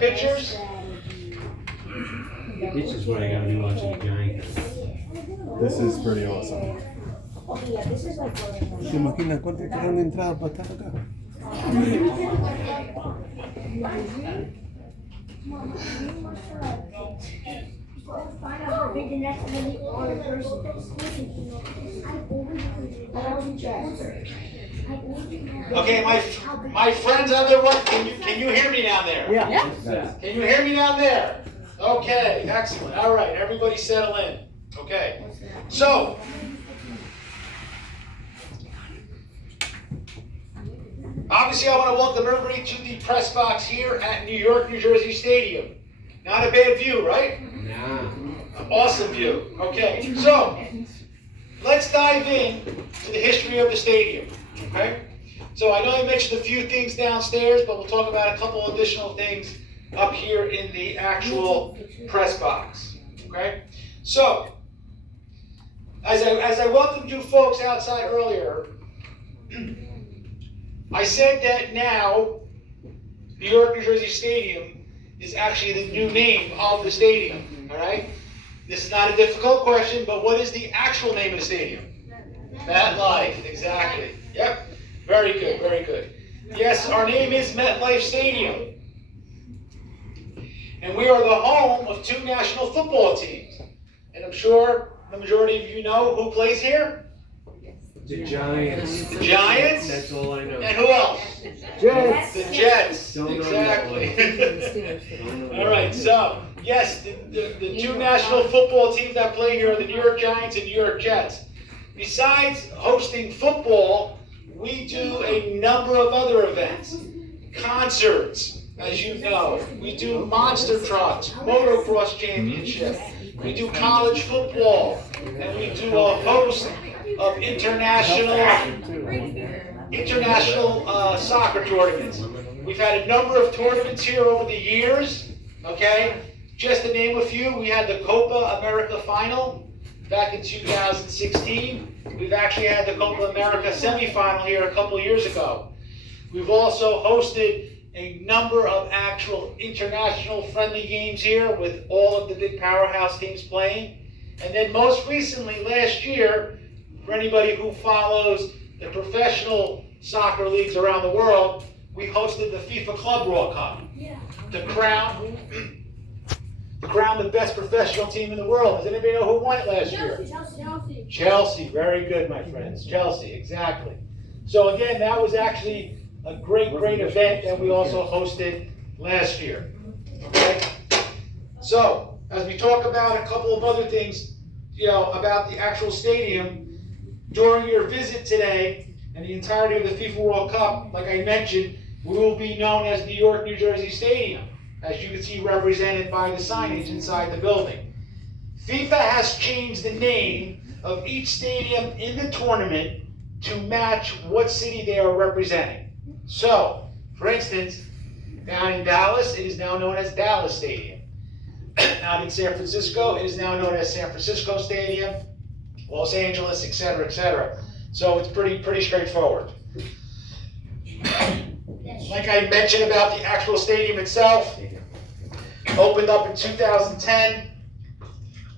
Pictures? This is what I gotta be watching the Giants. This is pretty awesome. ¿Te imaginas cuánto te dan de entrada para estar acá? Okay, my friends on the right, can you hear me down there? Yeah. Can you hear me down there? Okay, excellent. All right, everybody settle in. Okay, so obviously I want to welcome everybody to the press box here at New York, New Jersey Stadium. Not a bad view, right? Nah. Awesome view. Okay, so let's dive in to the history of the stadium. Okay, so I know I mentioned a few things downstairs, but we'll talk about a couple additional things up here in the actual press box. Okay, so as I welcomed you folks outside earlier, I said that now New York, New Jersey Stadium is actually the new name of the stadium. All right, this is not a difficult question, but what is the actual name of the stadium? MetLife, exactly. Yep, very good, very good. Yes, our name is MetLife Stadium. And we are the home of two national football teams. And I'm sure the majority of you know who plays here? The Giants. The Giants? That's all I know. And who else? Jets. The Jets, Don't know exactly. All right, so, yes, the two national football teams that play here are the New York Giants and New York Jets. Besides hosting football, we do a number of other events. Concerts, as you know. We do monster trucks, motocross championships. We do college football. And we do a host of international soccer tournaments. We've had a number of tournaments here over the years. Okay? Just to name a few, we had the Copa America Final back in 2016. We've actually had the Copa America semifinal here a couple years ago. We've also hosted a number of actual international friendly games here with all of the big powerhouse teams playing. And then most recently, last year, for anybody who follows the professional soccer leagues around the world, we hosted the FIFA Club World Cup to crown the best professional team in the world. Does anybody know who won it last year? Chelsea. Very good, my friends. Chelsea, exactly. So again, that was actually a great event that we also hosted last year. Okay? So, as we talk about a couple of other things, about the actual stadium, during your visit today and the entirety of the FIFA World Cup, like I mentioned, we will be known as New York, New Jersey Stadium, as you can see represented by the signage inside the building. FIFA has changed the name of each stadium in the tournament to match what city they are representing. So, for instance, down in Dallas, it is now known as Dallas Stadium. Out in San Francisco, it is now known as San Francisco Stadium, Los Angeles, etc., etc. So it's pretty straightforward. Like I mentioned about the actual stadium itself, opened up in 2010.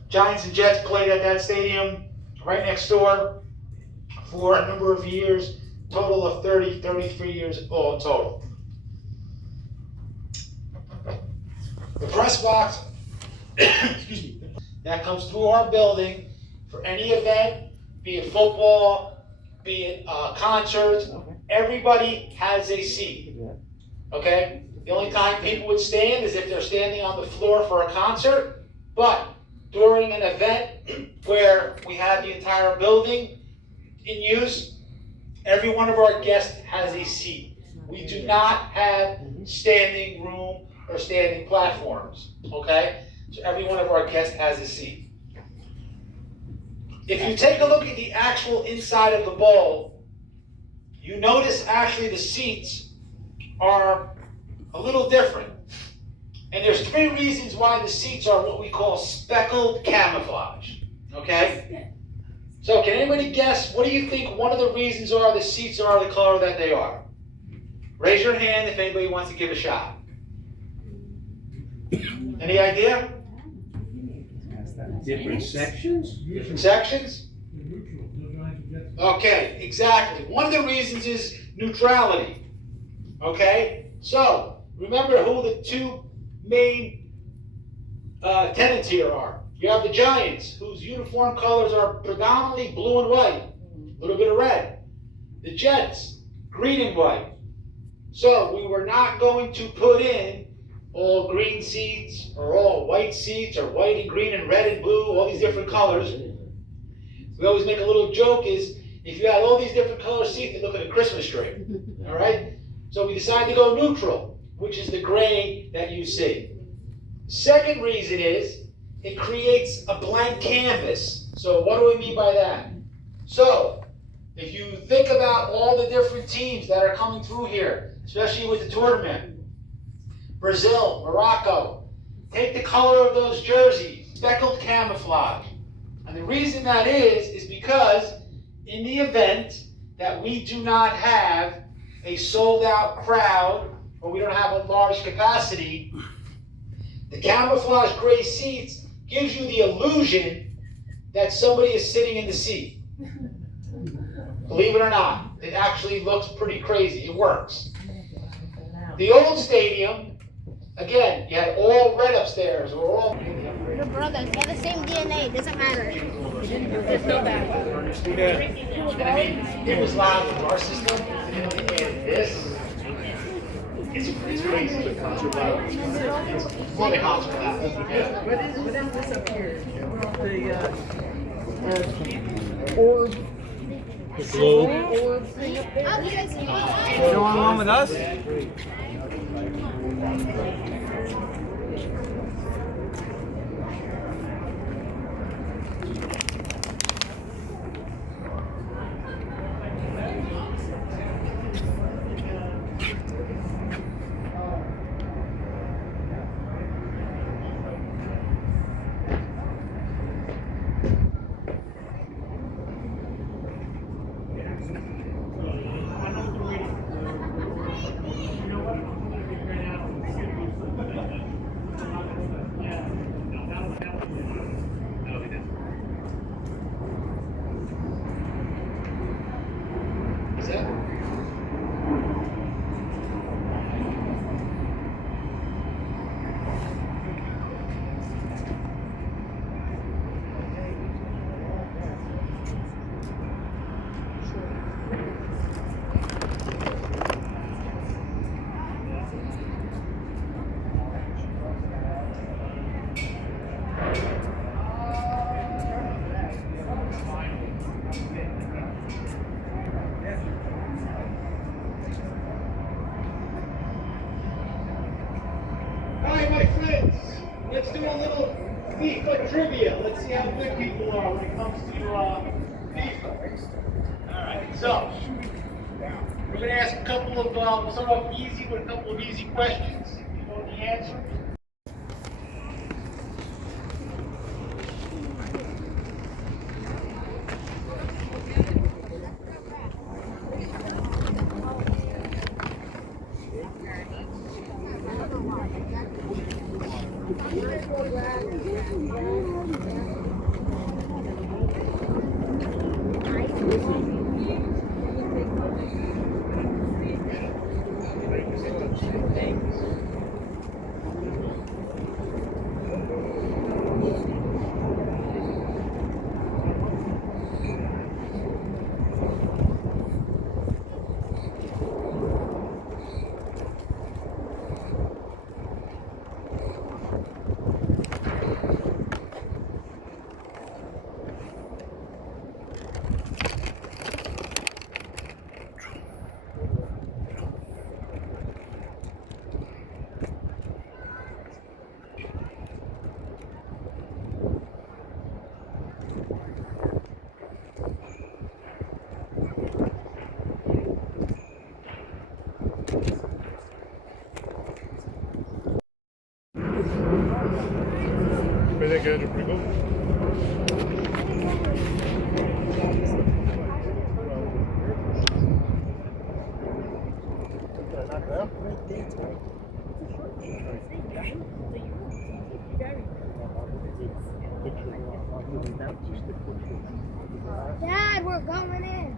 Giants and Jets played at that stadium right next door for a number of years, total of 33 years all in total. The press box, excuse me, that comes through our building for any event, be it football, be it concerts, everybody has a seat, okay? The only time people would stand is if they're standing on the floor for a concert, but during an event where we have the entire building in use, every one of our guests has a seat. We do not have standing room or standing platforms, okay? So every one of our guests has a seat. If you take a look at the actual inside of the bowl, you notice actually the seats are a little different. And there's 3 reasons why the seats are what we call speckled camouflage, okay? So can anybody guess, what do you think one of the reasons are the seats are the color that they are? Raise your hand if anybody wants to give a shot. Any idea? Different sections? Different sections? Okay, exactly. One of the reasons is neutrality. Okay? So, remember who the 2 main tenants here are. You have the Giants, whose uniform colors are predominantly blue and white, a little bit of red. The Jets, green and white. So, we were not going to put in all green seats, or all white seats, or white and green and red and blue, all these different colors. We always make a little joke is, if you had all these different color seats, they look like a Christmas tree, all right? So we decided to go neutral, which is the gray that you see. Second reason is, it creates a blank canvas. So what do we mean by that? So, if you think about all the different teams that are coming through here, especially with the tournament, Brazil, Morocco, take the color of those jerseys, speckled camouflage. And the reason that is because in the event that we do not have a sold out crowd, or we don't have a large capacity, the camouflage gray seats gives you the illusion that somebody is sitting in the seat. Believe it or not, it actually looks pretty crazy. It works. The old stadium, again, you had all red upstairs, or all... We're brothers. We have the same DNA. It doesn't matter. It was loud with our system, and this, it's crazy. The concert loud. It's more the concert loud. Yeah. What is this up here? The orb. The globe. Orb thing up there. Oh, you guys What's going on with us? Is that? Alright, my friends, let's do a little FIFA trivia. Let's see how good people are when it comes to FIFA. Alright, so, we're going to ask a couple of, we'll start off easy with a couple of easy questions. You know the answer? Dad, we're going in.